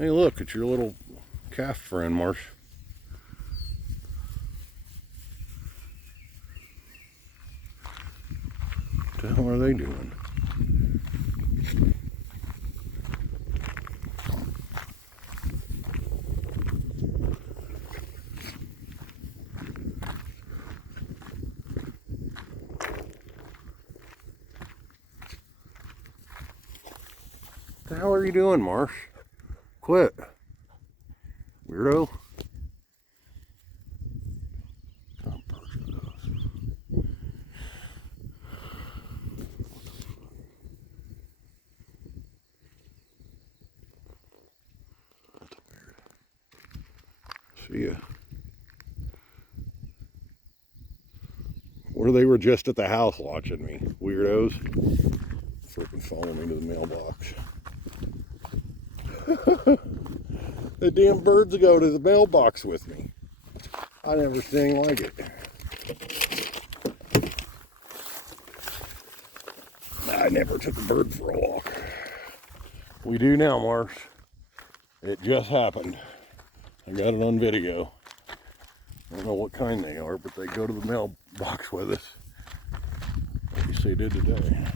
Hey, look, it's your little calf friend, Marsh. What the hell are they doing? What the hell are you doing, Marsh? Quit. Weirdo. See ya. Or they were just at the house watching me. Weirdos. Freaking follow me to the mailbox. The damn birds go to the mailbox with me. I never seen anything like it. I never took a bird for a walk. We do now, Marsh. It just happened. I got it on video. I don't know what kind they are, but they go to the mailbox with us. At least they did today.